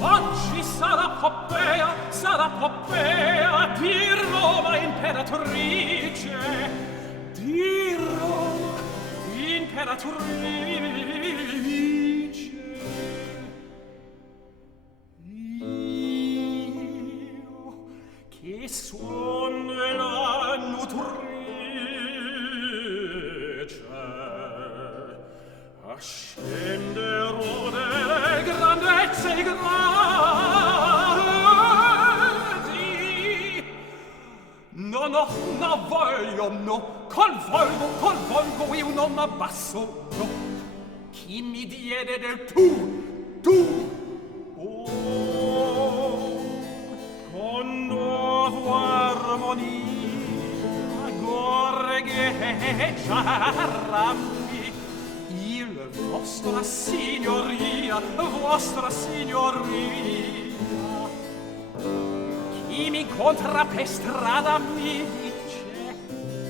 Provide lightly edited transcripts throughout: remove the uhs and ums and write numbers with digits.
Oggi sarà Poppea di Roma imperatrice, di Roma imperatrice. Io che suon la nutrice, ascenderò delle grandezze grandi. No, voglio, no, col volgo io non m'abbasso, no. Chi mi diede del tu, oh, con nuovo armonia gorgheggiarammi il vostra signoria, chi mi incontra per strada mi dice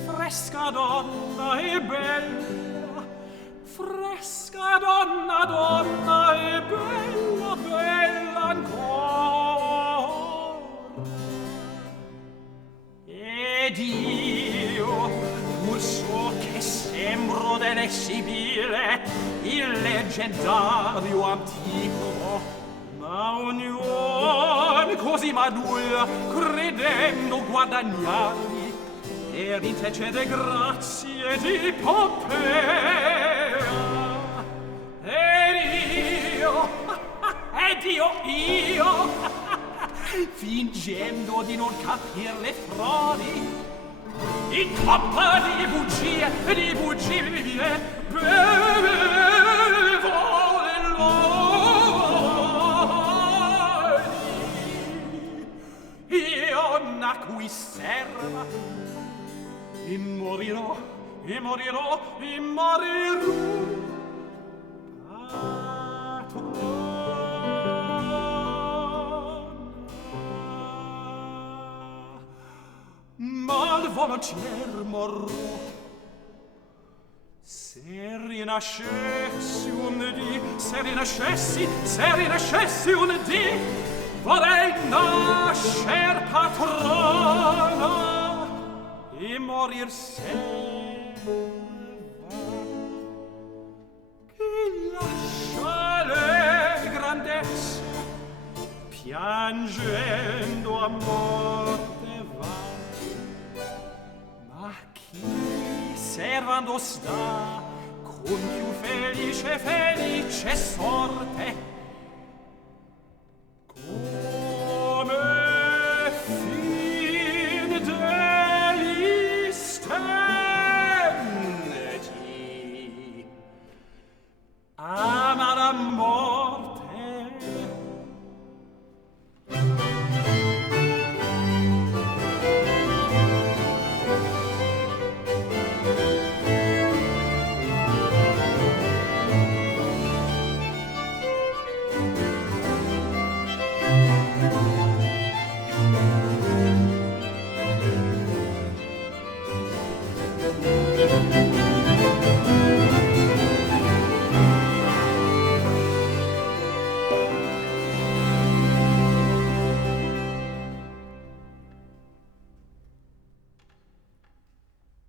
fresca donna e bella, fresca donna e bella, bella ancora. Ed io pur so che sembro delle Sibille, il leggendario antico, ma ognuno così madulla credendo guadagnarmi per intrecede grazie di Poppea. Ed io fingendo di non capir le frodi, in coppa di bugie bevo le lodi. Io nacqui serva e morirò mal volontier morrò. Se rinascessi un dì, vorrei nascer patrona e morir serva, che lascia le grandezze piangendo a morte va. Ma chi servando sta con più felice sorte